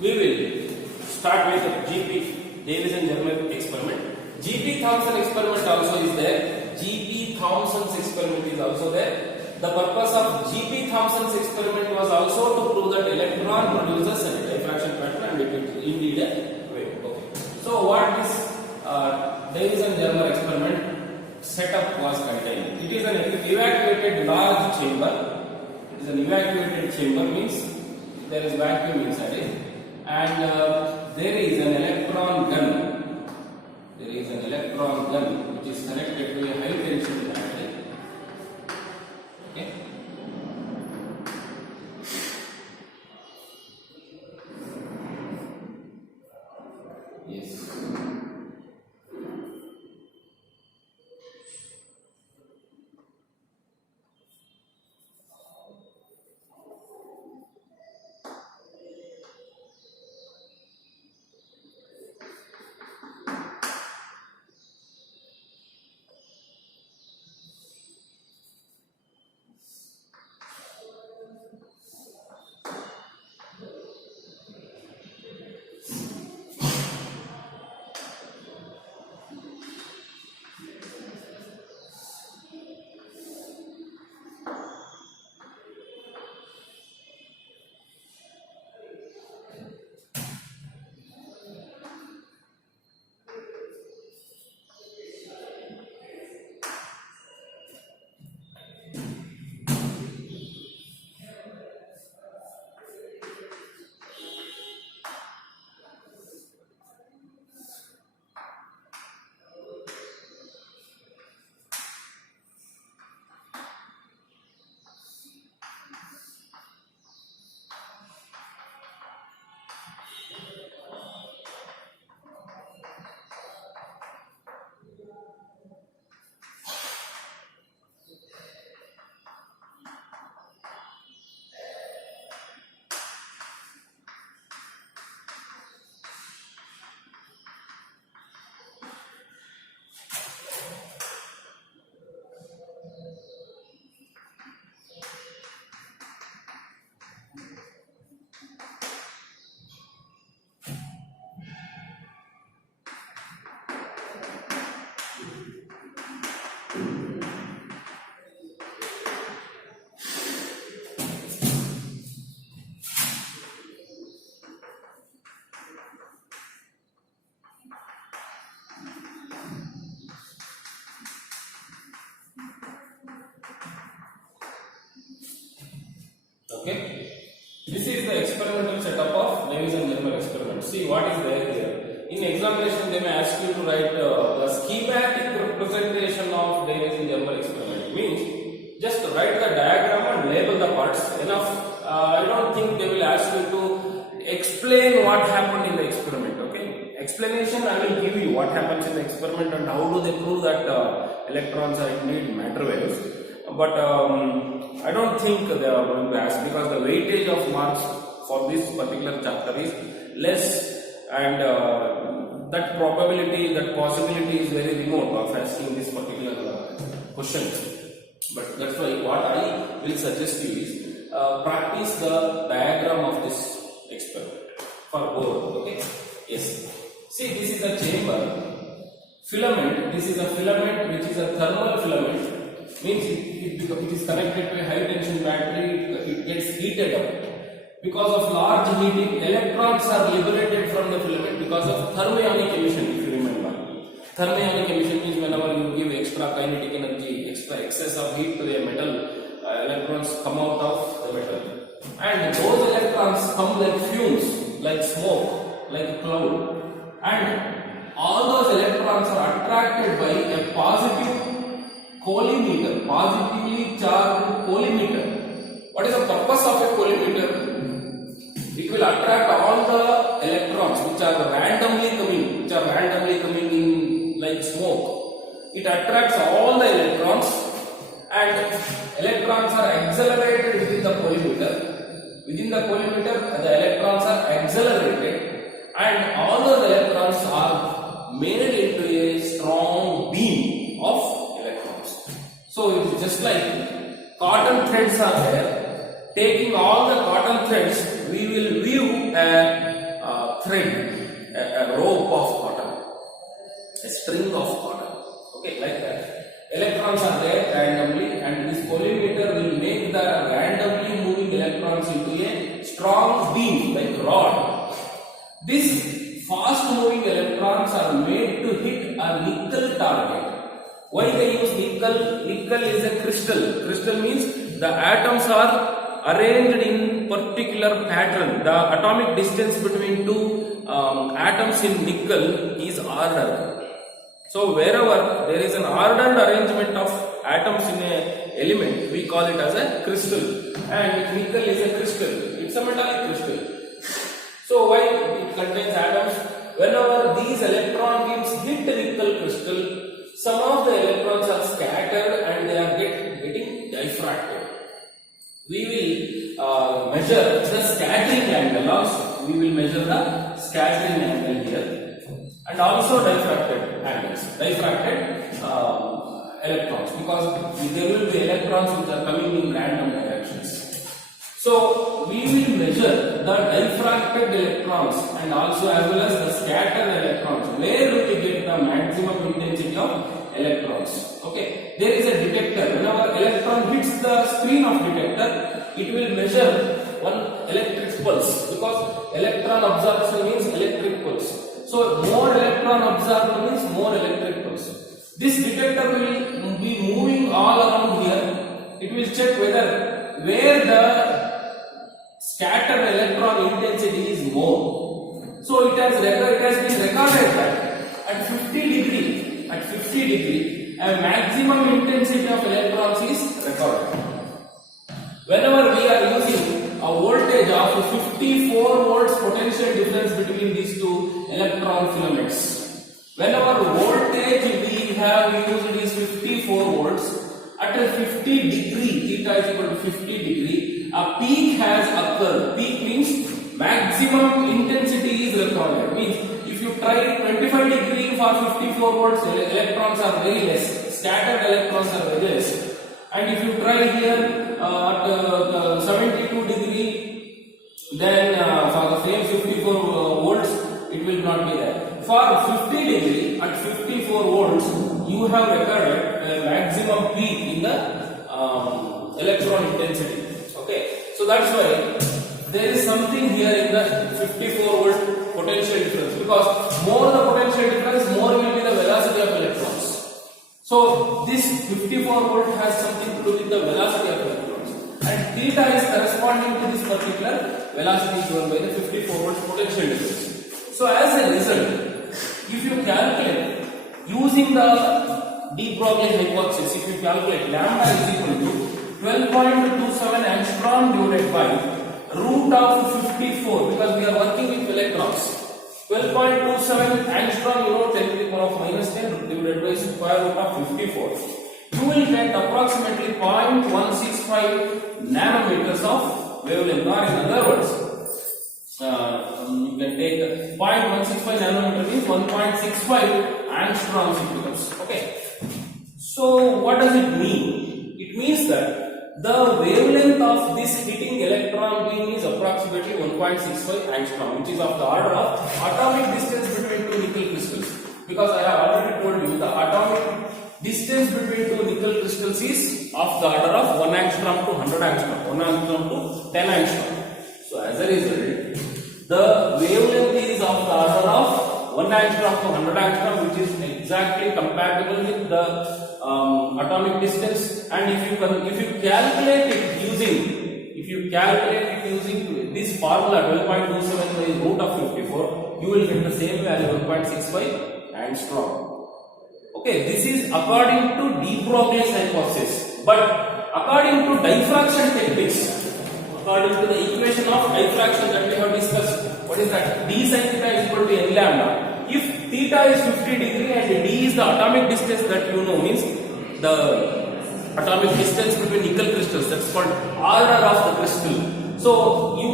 we will start with GP, Davis and Germer experiment. GP Thomson experiment also is there. GP Thomson's experiment is also there. The purpose of GP Thomson's experiment was also to prove that electron produces a diffraction pattern and it is indeed a wave. Okay. So what this Davis and Germer experiment setup was containing? It is an evacuated large chamber. It is an evacuated chamber, means there is vacuum inside it, and there is an electron gun. There is an electron gun which is connected to a high tension battery. Okay. Yes. Okay, this is the experimental setup of Davis and Germer experiment. See what is there here. In examination, they may ask you to write the schematic representation of Davis and Germer experiment. Means just write the diagram and label the parts. Enough. I don't think they will ask you to explain what happened in the experiment. Okay, explanation I will give you what happens in the experiment and how do they prove that electrons are indeed matter waves. But I don't think they are going to ask, because the weightage of marks for this particular chapter is less, and that probability, that possibility is very remote of asking this particular question. But that's why what I will suggest you is practice the diagram of this experiment for both. Okay? Yes. See, this is a chamber. Filament. This is a filament which is a thermal filament. Means it is connected to a high tension battery, it gets heated up. Because of large heating, electrons are liberated from the filament because of thermionic emission, if you remember. Thermionic emission means whenever you give extra kinetic energy, extra excess of heat to a metal, electrons come out of the metal. And those electrons come like fumes, like smoke, like a cloud. And all those electrons are attracted by a positive collimeter, positively charged collimeter. What is the purpose of a collimeter? It will attract all the electrons which are randomly coming in like smoke. It attracts all the electrons, and electrons are accelerated within the collimeter. Within the collimeter, the electrons are accelerated, and all those electrons are made into a strong beam of So it is just like cotton threads are there. Taking all the cotton threads, we will view a thread, a rope of cotton, a string of cotton. Okay, like that. Electrons are there randomly, and this collimator will make the randomly moving electrons into a strong beam like rod. These fast moving electrons are made to hit a nickel target. Why they use nickel? Nickel is a crystal. Crystal means the atoms are arranged in particular pattern. The atomic distance between two atoms in nickel is ordered. So wherever there is an ordered arrangement of atoms in a element, we call it as a crystal. And nickel is a crystal. It's a metallic crystal. So why it contains atoms? Whenever these electron beams hit the nickel crystal, some of the electrons are scattered and they are getting diffracted. We will measure the scattering angle also. We will measure the scattering angle here. And also diffracted angles, diffracted electrons, because there will be electrons which are coming in random directions. So we will measure the diffracted electrons and also as well as the scattered electrons. Where do we get the maximum intensity of electrons? Okay, there is a detector. Whenever electron hits the screen of detector, it will measure one electric pulse, because electron absorption means electric pulse. So more electron absorbed means more electric pulse. This detector will be moving all around here. It will check whether where the scattered electron intensity is more. So it has been recorded that at 50 degree, a maximum intensity of electrons is recorded. Whenever we are using a voltage of 54 volts potential difference between these two electron filaments. Whenever voltage we have used is 54 volts, at a 50 degree, theta is equal to 50 degree, a peak has occurred. Peak means maximum intensity is recorded. Means if you try 25 degree for 54 volts, electrons are very less, scattered electrons are very less. And if you try here at 72 degree, then for the same 54 volts, it will not be there. For 50 degree at 54 volts, you have recorded a maximum peak in the electron intensity. Okay, so that's why there is something here in the 54 volt potential difference, because more the potential difference, more will be the velocity of electrons. So this 54 volt has something to do with the velocity of electrons, and theta is corresponding to this particular velocity given by the 54 volts potential difference. So as a result, if you calculate using the de Broglie hypothesis, if you calculate lambda is equal to 12.27 angstrom divided by root of 54, because we are working with electrons. 12.27 angstrom, you know, 10 to the power of minus 10 divided by square root of 54. You will get approximately 0.165 nanometers of wavelength, or in other words, you can take 0.165 nanometer means 1.65 angstroms it becomes. Okay. So what does it mean? It means that the wavelength of this hitting electron beam is approximately 1.65 angstrom, which is of the order of atomic distance between two nickel crystals. Because I have already told you the atomic distance between two nickel crystals is of the order of 1 angstrom to 100 angstrom, 1 angstrom to 10 angstrom. So as a result, the wavelength is of the order of 1 angstrom to 100 angstrom, which is exactly compatible with the atomic distance. And if you calculate it using this formula 12.27 by root of 54, you will get the same value 1.65 angstrom. Okay, this is according to de Broglie's hypothesis. But according to diffraction techniques, according to the equation of diffraction that we have discussed, what is that? D sin theta is equal to n lambda. If theta is 50 degree and d is the atomic distance that you know, means the atomic distance between nickel crystals, that's called order of the crystal. So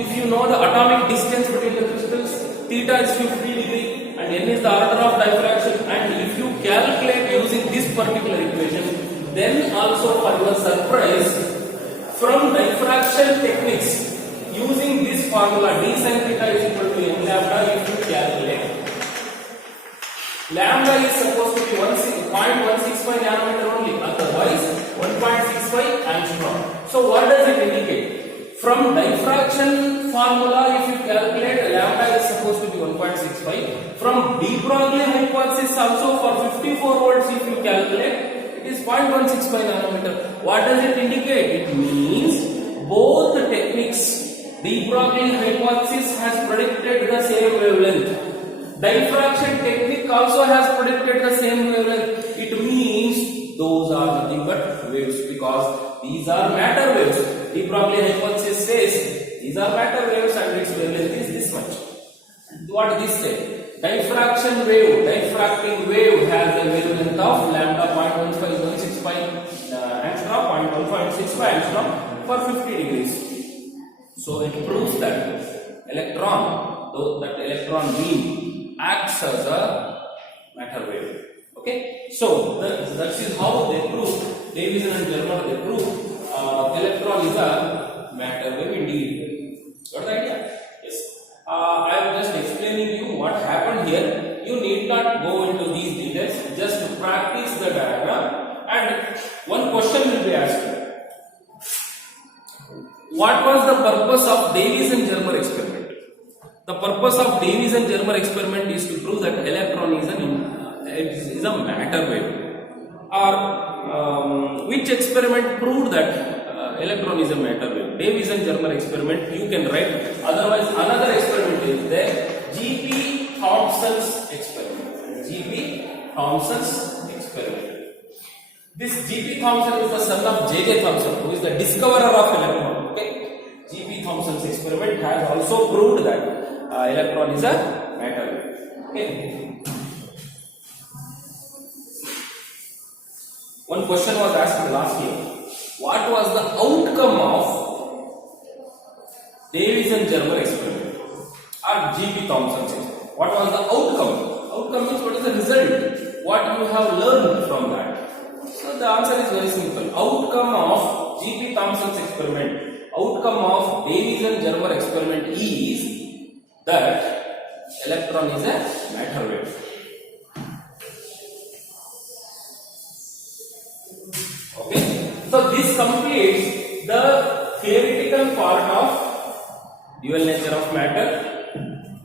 if you know the atomic distance between the crystals, theta is 50 degree and n is the order of diffraction, and if you calculate using this particular equation, then also for your surprise, from diffraction techniques using this formula d sin theta is equal to n lambda, if you Lambda is supposed to be 0.165 nanometer only, otherwise 1.65 angstrom. So what does it indicate? From diffraction formula, if you calculate, lambda is supposed to be 1.65. From de Broglie hypothesis also, for 54 volts, if you calculate, it is 0.165 nanometer. What does it indicate? It means both the techniques, de Broglie hypothesis has predicted the same wavelength. Diffraction technique also has predicted the same wavelength. It means those are nothing but waves, because these are matter waves. De Broglie hypothesis says these are matter waves and its wavelength is this much. What this say? Diffraction wave, diffracting wave has a wavelength of lambda 0.165 angstrom, 0.165 angstrom for 50 degrees. So it proves that electron, though that electron beam acts as a matter wave. Okay, so that is how they prove. Davison and Germer, they prove electron is a matter wave indeed. Got the idea? Yes. I am just explaining you what happened here. You need not go into these details. Just practice the diagram, and one question will be asked. What was the purpose of Davison-Germer experiment? The purpose of Davison-Germer experiment is to prove that electron is a matter wave. Or which experiment proved that electron is a matter wave? Davison-Germer experiment you can write. Otherwise, another experiment is there. G.P. Thomson's experiment. G.P. Thomson's experiment. This G.P. Thomson is the son of J.J. Thomson, who is the discoverer of electron. Okay, G.P. Thomson's experiment has also proved that electron is a matter wave. Okay. One question was asked last year. What was the outcome of Davison-Germer experiment or G.P. Thomson's experiment? What was the outcome? Outcome means what is the result? What you have learned from that? So the answer is very simple. Outcome of G.P. Thomson's experiment, outcome of Davison-Germer experiment is that electron is a matter wave. Okay, so this completes the theoretical part of dual nature of matter.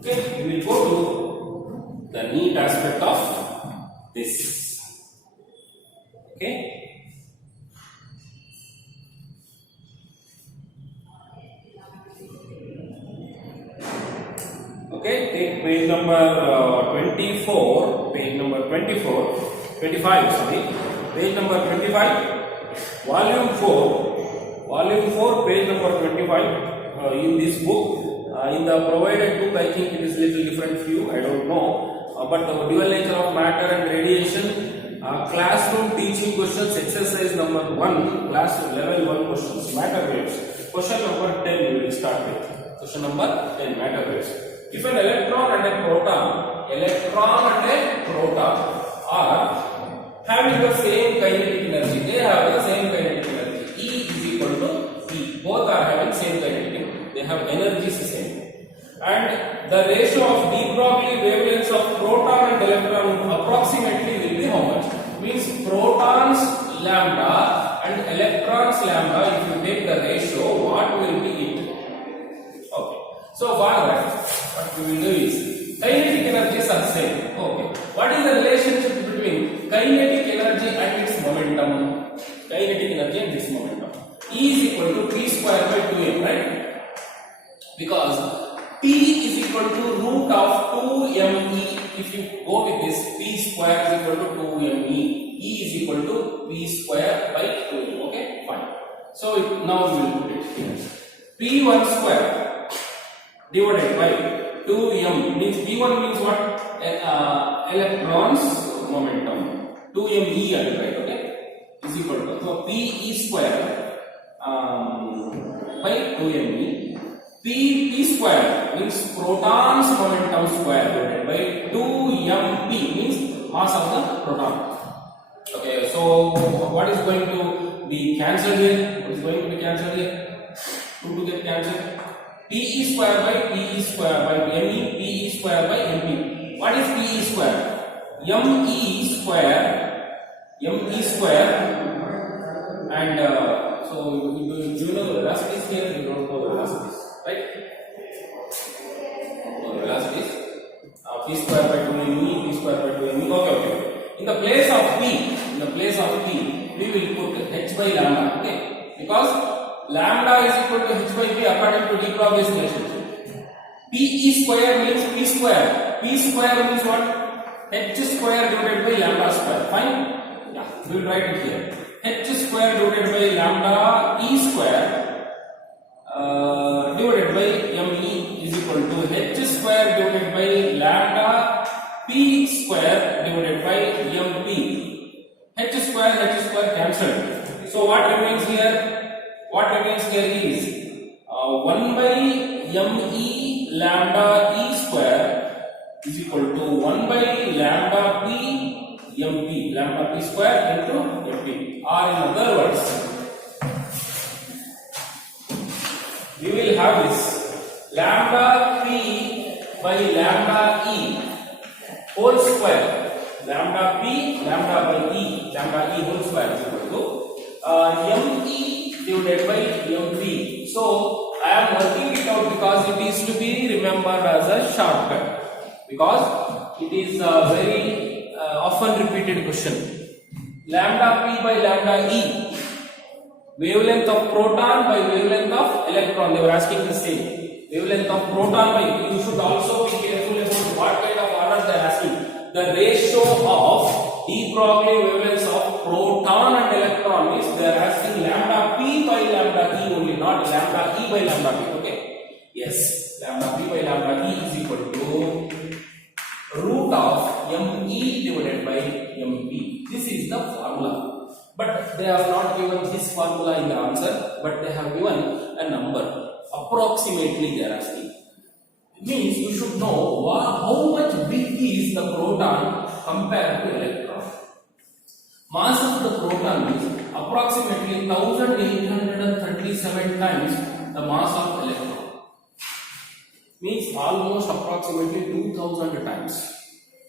Okay, we will go to the neat aspect of this. Okay. Okay, take page number 24, page number 25, sorry, page number 25, volume 4, page number 25, in this book, in the provided book, I think it is little different view, I don't know, but the dual nature of matter and radiation, classroom teaching questions, exercise number 1, class level 1 questions, matter waves. Question number 10 we will start with. Question number 10, matter waves. If an electron and a proton are having the same kinetic energy, they have the same kinetic energy. E is equal to P. Both are having same kinetic. They have energies the same. And the ratio of de Broglie wavelengths of proton and electron approximately will be how much? Means protons lambda and electrons lambda. If you take the ratio, what will be it? Okay. So for that, what we will do is kinetic energies are same. Okay. What is the relationship between kinetic energy and its momentum? Kinetic energy and its momentum. E is equal to P square by 2m, right? Because P is equal to root of 2me. If you go with this, P square is equal to 2me. E is equal to P square by 2m. Okay, fine. So now we will put it here. P1 square divided by 2m means P1 means what? Electrons momentum. 2me, right? Okay, is equal to, so P square by 2me. P square means protons momentum square divided by 2mp means mass of the proton. Okay, so what is going to be cancelled here? What is going to be cancelled here? 2 to get cancelled. Pe square by me, Pe square by mp. What is Pe square? me square, and so you know the velocities here, you don't know the velocities, right? So the velocities p square by 2me, p square by 2me. Okay. In the place of p, we will put h by lambda, okay? Because lambda is equal to h by p according to de Broglie's relationship. Pe square means p square. P square means what? H square divided by lambda square. Fine? Yeah, we will write it here. H square divided by lambda e square divided by me is equal to h square divided by lambda p square divided by mp. H square cancelled. So what remains here? What remains here is 1 by me lambda e square is equal to 1 by lambda p mp, lambda p square into mp. Or in other words, we will have this lambda p by lambda e whole square, lambda p lambda by e, lambda e whole square is equal to me divided by mp. So I am working it out because it is to be remembered as a shortcut, because it is a very often repeated question. Lambda p by lambda e, wavelength of proton by wavelength of electron. They were asking the same. Wavelength of proton by, you should also be careful about what kind of order they are asking. The ratio of de Broglie wavelengths of proton and electron means they are asking lambda p by lambda e only, not lambda e by lambda p. Okay? Yes, lambda p by lambda e is equal to root of me divided by mp. This is the formula. But they have not given this formula in the answer, but they have given a number. Approximately they are asking. It means you should know how much big is the proton compared to electron. Mass of the proton is approximately 1837 times the mass of electron. Means almost approximately 2000 times.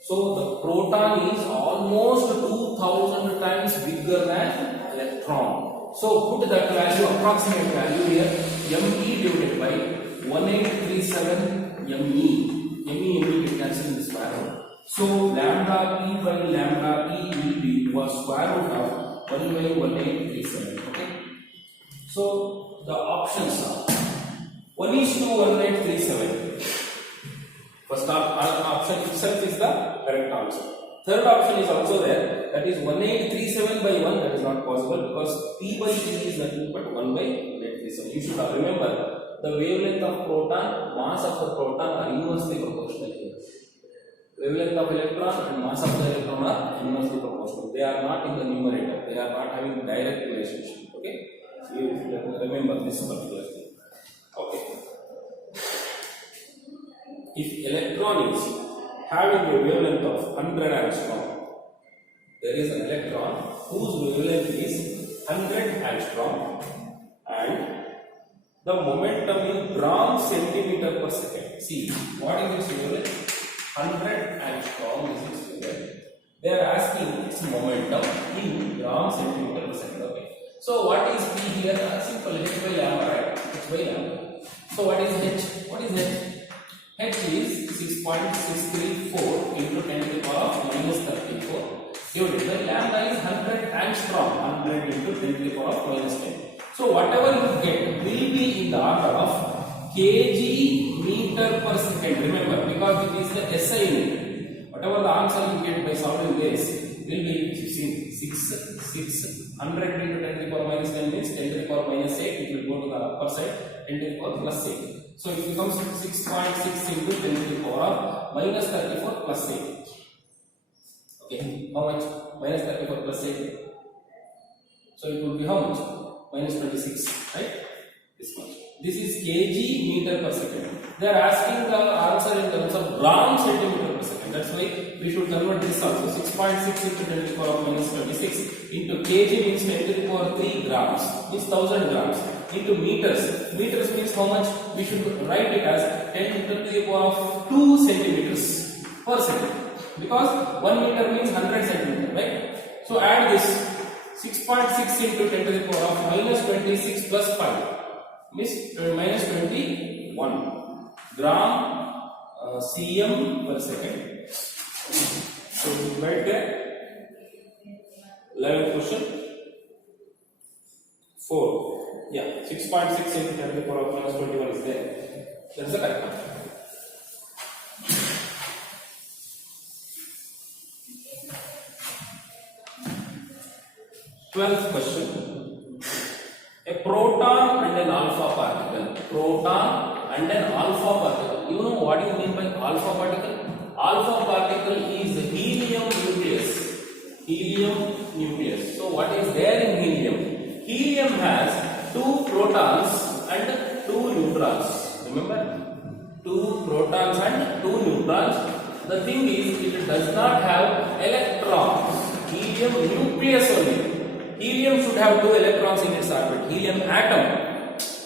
So the proton is almost 2000 times bigger than electron. So put that value, approximate value here, me divided by 1837 me will cancel in the square root. So lambda p by lambda e will be square root of 1 by 1837. Okay. So the options are 1:1837. First option itself is the correct answer. Third option is also there, that is 1837 by 1. That is not possible because p by e is nothing but 1 by 1837. You should remember the wavelength of proton, mass of the proton are inversely proportional here. Wavelength of electron and mass of the electron are inversely proportional. They are not in the numerator. They are not having direct relationship. Okay, so you remember this particular thing. Okay. If electron is having a wavelength of 100 angstrom, there is an electron whose wavelength is 100 angstrom and the momentum in gram centimeter per second. See, what is this wavelength? 100 angstrom is this wavelength. They are asking its momentum in gram centimeter per second. Okay. So what is p here? Simple, h by lambda, right? H by lambda. So what is h? What is h? H is 6.634 into 10 to the power of minus 34 divided by lambda is 100 angstrom, 100 into 10 to the power of minus 10. So whatever you get will be in the order of kg meter per second. Remember, because it is the SI unit. Whatever the answer you get by solving this will be 600 into 10 to the power minus 10 means 10 to the power minus 8. It will go to the upper side, 10 to the power plus 8. So it becomes 6.6 into 10 to the power of minus 34 plus 8. Okay, how much? Minus 34 plus 8. So it would be how much? Minus 26, right? This much. This is kg meter per second. They are asking the answer in terms of gram centimeter per second. That's why we should convert this also. 6.6 into 10 to the power of minus 26 into kg means 10 to the power 3 grams, means 1000 grams. Into meters. Meters means how much? We should write it as 10 to the power of 2 centimeters per second. because 1 meter means 100 centimeter, right? So add this 6.6 into 10 to the power of minus 26 plus 5 means minus 21 gram cm per second. So right there, 11th question. 4. Yeah, 6.6 into 10 to the power of minus 21 is there. That's the correct one. 12th question. A proton and an alpha particle. Proton and an alpha particle. You know what do you mean by alpha particle? Alpha particle is helium nucleus. Helium nucleus. So what is there in helium? Helium has 2 protons and 2 neutrons. Remember? 2 protons and 2 neutrons. The thing is, it does not have electrons. Helium nucleus only. Helium should have 2 electrons in its orbit. Helium atom.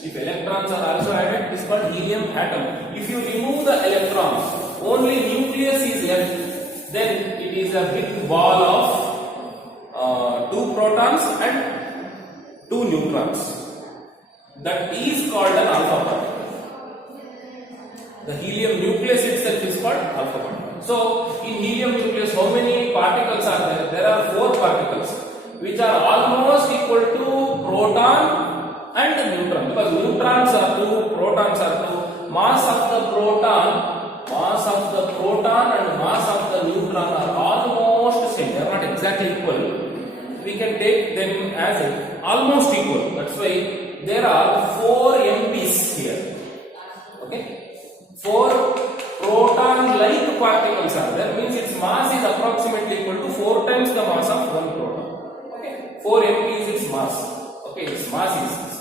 If electrons are also added, it is called helium atom. If you remove the electrons, only nucleus is left. Then it is a big ball of 2 protons and 2 neutrons. That is called an alpha particle. The helium nucleus itself is called alpha particle. So in helium nucleus, how many particles are there? There are 4 particles, which are almost equal to proton and neutron, because neutrons are 2, protons are 2. Mass of the proton and mass of the neutron are almost same. They are not exactly equal. We can take them as almost equal. That's why there are 4 MPs here. Okay, 4 proton-like particles are there. Means its mass is approximately equal to 4 times the mass of 1 proton. 4 mp is its mass. Okay, its mass is this.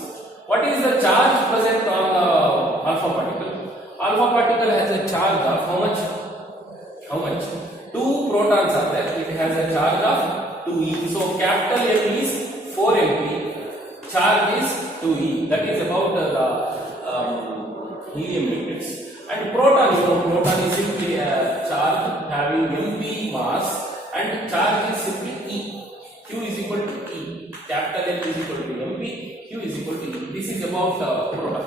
What is the charge present on the alpha particle? Alpha particle has a charge of how much? How much? 2 protons are there. It has a charge of 2e. So capital M is 4 mp. Charge is 2e. That is about the helium nucleus. And proton, you know, proton is simply a charge having mp mass, and charge is simply e. Q is equal to E. Capital M is equal to MP. Q is equal to E. This is about proton.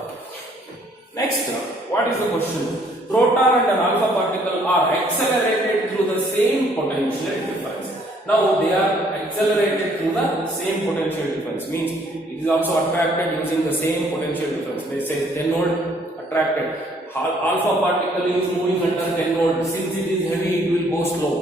Next, what is the question? Proton and an alpha particle are accelerated through the same potential difference. Now they are accelerated through the same potential difference. Means it is also attracted using the same potential difference. Let's say 10 volt attracted. Alpha particle is moving under 10 volt. Since it is heavy, it will go slow.